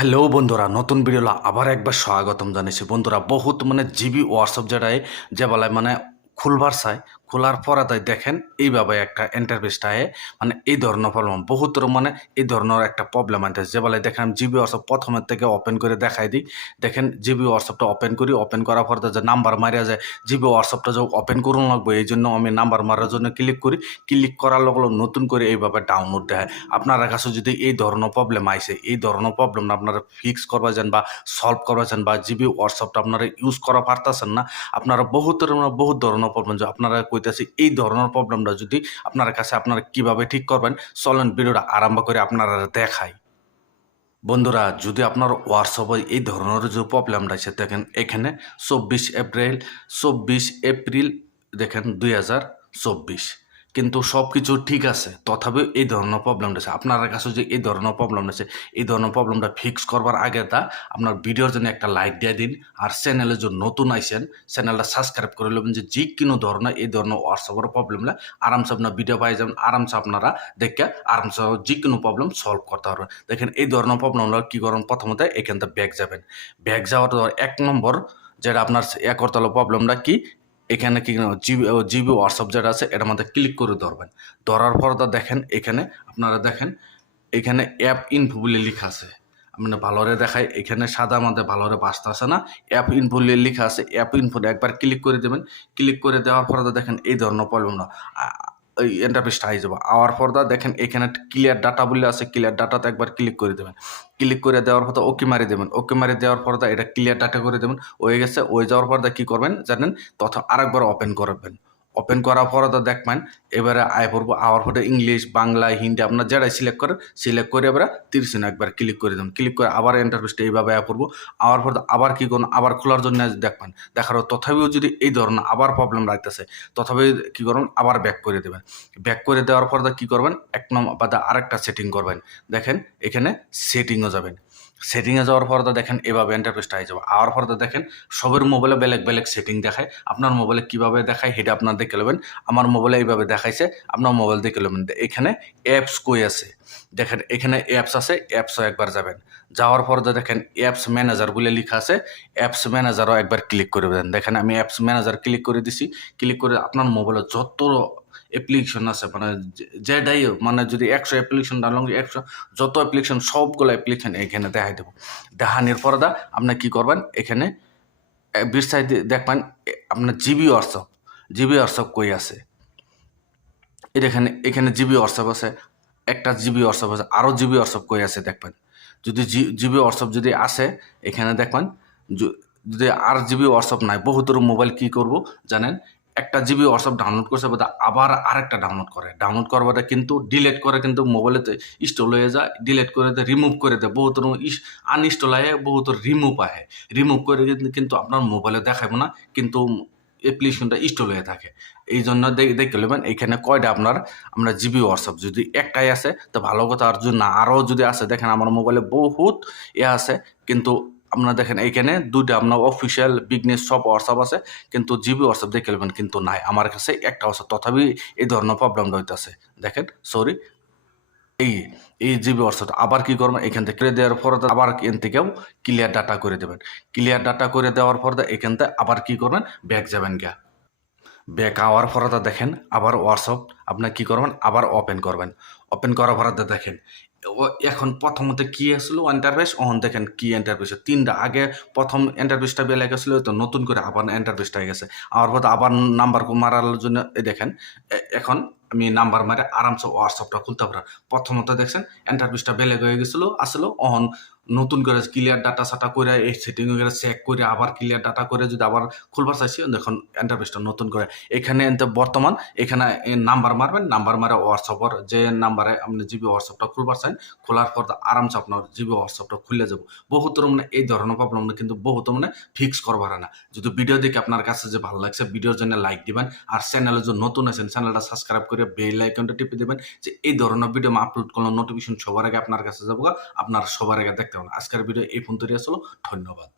Hello বন্ধুরা, নতুন ভিডিওলা আবার একবার স্বাগতম জানাইছি। বন্ধুরা বহুত জিবি হোয়াটসঅ্যাপ যেটাই যে বলায় খুলবার চাই, খোলার পরে তাই দেখেন এইভাবে একটা ইন্টারফেসটা এই ধরনের প্রবলেম বহুতর এই ধরনের একটা প্রবলেম আনতেছে। যে বলে দেখেন জিবি হোয়াটসঅ্যাপ প্রথমের থেকে ওপেন করে দেখাই দিই। দেখেন জিবি হোয়াটসঅ্যাপটা ওপেন করি, ওপেন করার পরে যে নাম্বার মারিয়া যায় জিবি হোয়াটসঅ্যাপটা যে ওপেন করুন লাগবে, এই জন্য আমি নাম্বার মারার জন্য ক্লিক করি। ক্লিক করার লগে লগে নতুন করে এইভাবে ডাউনলোড দেয়। আপনার কাছে যদি এই ধরনের প্রবলেম আইসে, এই ধরনের প্রবলেম আপনারা ফিক্স করবা যান বা সলভ করবা যান, বা জিবি হোয়াটসঅ্যাপটা আপনারা ইউজ করা পারতেছেন না, আপনারা বহুত ধরনের প্রবলেম যে আপনারা কইতেছি, এই ধরনের প্রবলেমটা যদি আপনার কাছে আপনারা কিভাবে ঠিক করবেন চলেন ভিডিওটা আরম্ভ করে আপনারা দেখাই। বন্ধুরা, যদি আপনার হোয়াটসঅ্যাপে এই ধরনের যে প্রবলেমটা আছে দেখেন এখানে 24 এপ্রিল দেখেন 2024, কিন্তু সব কিছু ঠিক আছে, তথাপিও এই ধরনের প্রবলেমটা আছে। আপনার কাছে যে এই ধরনের প্রবলেম আছে, এই ধরনের প্রবলেমটা ফিক্স করবার আগে আপনার ভিডিওর জন্য একটা লাইক দিয়ে দিন। আর চ্যানেলে যদি নতুন আইসেন চ্যানেলটা সাবস্ক্রাইব করে নেবেন, যে কোনো ধরনের এই ধরনের হোয়াটসঅ্যাপের প্রবলেমটা আরামসে আপনার ভিডিও পাই যাবেন, আরামসে আপনারা দেখে আরামসে যে কোনো প্রবলেম সলভ করতে পারবেন। দেখেন এই ধরনের প্রবলেমগুলো কী করেন, প্রথমত এখান থেকে ব্যাক যাবেন। ব্যাক যাওয়ার এক নম্বর যেটা আপনার করতে হলো প্রবলেমটা কি, এখানে কি জিবি হোয়াটসঅ্যাপ যেটা আছে এটার মধ্যে ক্লিক করে ধরবেন। ধরার পর দেখেন এখানে আপনারা দেখেন এখানে অ্যাপ ইনফো বলে লেখা আছে। ভালোরে দেখায়, এখানে সাদা মধ্যে ভালোরে বাঁচতে আছে না, অ্যাপ ইনফো লেখা আছে। অ্যাপ ইনফোতে একবার ক্লিক করে দেবেন। ক্লিক করে দেওয়ার পর দেখেন এই ধরনের প্রবলেম না এই ইন্টারফেসটা আই যাবো। আওয়ার পর দেখেন এখানে ক্লিয়ার ডাটা বলে আছে, ক্লিয়ার ডাটাতে একবার ক্লিক করে দেবেন। ক্লিক করে দেওয়ার পর ওকে মারি দেবেন। ওকে মারি দেওয়ার পর এটা ক্লিয়ার ডাটা করে দেবেন। হয়ে গেছে। হয়ে যাওয়ার পর কী করবেন জানেন, তথা আরেকবার ওপেন করবেন। ওপেন করার পরে দেখবেন এবারে আয় পড়বো। আওয়ার পরে ইংলিশ, বাংলা, হিন্দি আপনার যেটাই সিলেক্ট করেন, সিলেক্ট করে এবারে 30 একবার ক্লিক করে দেবেন। ক্লিক করে আবার ইন্টারফেসটা এইভাবে আয় পড়বো। আওয়ার পর আবার কী করুন, আবার খোলার জন্য দেখবেন। দেখার তথাপিও যদি এই ধরনের আবার প্রবলেম রাখতেছে, তথাপি কী করবেন, আবার ব্যাক করে দেবেন। ব্যাক করে দেওয়ার পর কী করবেন, এক নম্বর বা আরেকটা সেটিং করবেন। দেখেন এখানে সেটিংও যাবেন। সেটিংয়ে যাওয়ার পর দেখেন এভাবে ইন্টারফেসটা হয়ে যাবে। আওয়ার পর দেখেন সবের মোবাইলে বেলেগ বেলেগ সেটিং দেখায়। আপনার মোবাইলে কীভাবে দেখায় সেটা আপনার দেখে নেবেন। আমার মোবাইলে এইভাবে দেখাইছে, আপনার মোবাইল দেখে নেবেন। এখানে অ্যাপস কই আছে দেখেন, এখানে অ্যাপস আছে, অ্যাপসও একবার যাবেন। যাওয়ার পর দেখেন অ্যাপস ম্যানেজার বলে লেখা আছে, অ্যাপস ম্যানেজারও একবার ক্লিক করে দেবেন। দেখেন আমি অ্যাপস ম্যানেজার ক্লিক করে দিছি। ক্লিক করে আপনার মোবাইলে যত অ্যাপ্লিকেশন আছে যেটাই যদি 100 অ্যাপ্লিকেশন ডাউনলোড, 100 যত অ্যাপ্লিকেশন সবগুলো অ্যাপ্লিকেশন এখানে দেখাই দেবো। দেখানোর পরে আপনি কী করবেন, এখানে বিস্তারিত দেখবেন আপনার জিবি হোয়াটসঅ্যাপ কই আছে। এই দেখেন এখানে জিবি হোয়াটসঅ্যাপ আছে, একটা জিবি হোয়াটসঅ্যাপ আছে, আরও জিবি হোয়াটসঅ্যাপ কই আছে দেখবেন। যদি জিবি হোয়াটসঅ্যাপ যদি আসে এখানে দেখবেন, যদি আর জিবি হোয়াটসঅ্যাপ নাই, বহুতর মোবাইল কী করবো জানেন, একটা জিবি হোয়াটসঅ্যাপ ডাউনলোড করছে বোধ আবার আরেকটা ডাউনলোড করবাটা কিন্তু ডিলেট করে, কিন্তু মোবাইলেতে ইনস্টল হয়ে যায়, ডিলেট করে দেয়, রিমুভ করে দেয়। বহুতর আনইনস্টল আহে, বহুতর রিমুভ আহে। রিমুভ করে কিন্তু আপনার মোবাইলে দেখাবো না, কিন্তু অ্যাপ্লিকেশনটা ইনস্টল হয়ে থাকে। এই জন্য দেখে নেবেন এখানে কয়টা আমরা জিবি হোয়াটসঅ্যাপ। যদি একটাই আছে তো ভালো কথা, আর যদি না আরও যদি আছে দেখেন আমার মোবাইলে বহুত আছে, কিন্তু আপনারা দেখেন এইখানে দুইটা আপনার অফিসিয়াল বিজনেস সব হোয়াটসঅ্যাপ আছে, কিন্তু জিবি হোয়াটসঅ্যাপ দেখে নেবেন কিন্তু নাই, আমার কাছে একটা আছে। তথাপি এই ধরনের প্রবলেমটা হইতেছে। দেখেন সরি, এই জিবি হোয়াটসঅ্যাপ আবার কী করবেন, এখান থেকে দেওয়ার পর আবার এখান থেকেও ক্লিয়ার ডাটা করে দেবেন। ক্লিয়ার ডাটা করে দেওয়ার পর এখান থেকে আবার কী করবেন, ব্যাক যাবেন গিয়া। ব্যাক আওয়ার পরে দেখেন আবার হোয়াটসঅ্যাপ আপনার কী করবেন, আবার ওপেন করবেন। ওপেন করার পরে দেখেন এখন প্রথমত কি আসলো ইন্টারফেস, অহন দেখেন কি ইন্টারফেস। তিনটা আগে প্রথম ইন্টারফেসটা বেলে গেছিলো, তো নতুন করে আবার ইন্টারফেসটা হয়ে গেছে। আবার পর আবার নাম্বার মারার জন্য দেখেন এখন আমি নাম্বার মারে আরামসে হোয়াটসঅ্যাপটা খুলতে পারেন। প্রথমত দেখছেন ইন্টারফেসটা বেলেগ হয়ে গেছিলো, আসলো অহন নতুন করে ক্লিয়ার ডাটা সাটা করে এই সেটিং করে চেক করে আবার ক্লিয়ার ডাটা করে যদি আবার খুলবার চাইছি, দেখুন ইন্টারফেসটা নতুন করে এখানে বর্তমান এখানে নাম্বার মারবেন। নাম্বার মারে হোয়াটসঅ্যাপের যে নাম্বারে আপনি জিবি হোয়াটসঅ্যাপটা খুলবার চান, খোলার পর আরামসে আপনার জিবি হোয়াটসঅ্যাপটা খুলে যাব। বহুতর এই ধরনের প্রবলেম কিন্তু বহুত ফিক্স করবার না। যদি ভিডিও দেখে আপনার কাছে যে ভালো লাগছে, ভিডিওর জন্য লাইক দিবেন। আর চ্যানেলে যদি নতুন আছেন চ্যানেলটা সাবস্ক্রাইব করে বেল আইকনটা টিপে দেবেন, যে এই ধরনের ভিডিও আপলোড করলে নোটিফিকেশন সবার আগে আপনার কাছে যাবো, আপনার সবার আগে দেখতে পাবেন। আজকের ভিডিও এই পর্যন্তই আসলো। ধন্যবাদ।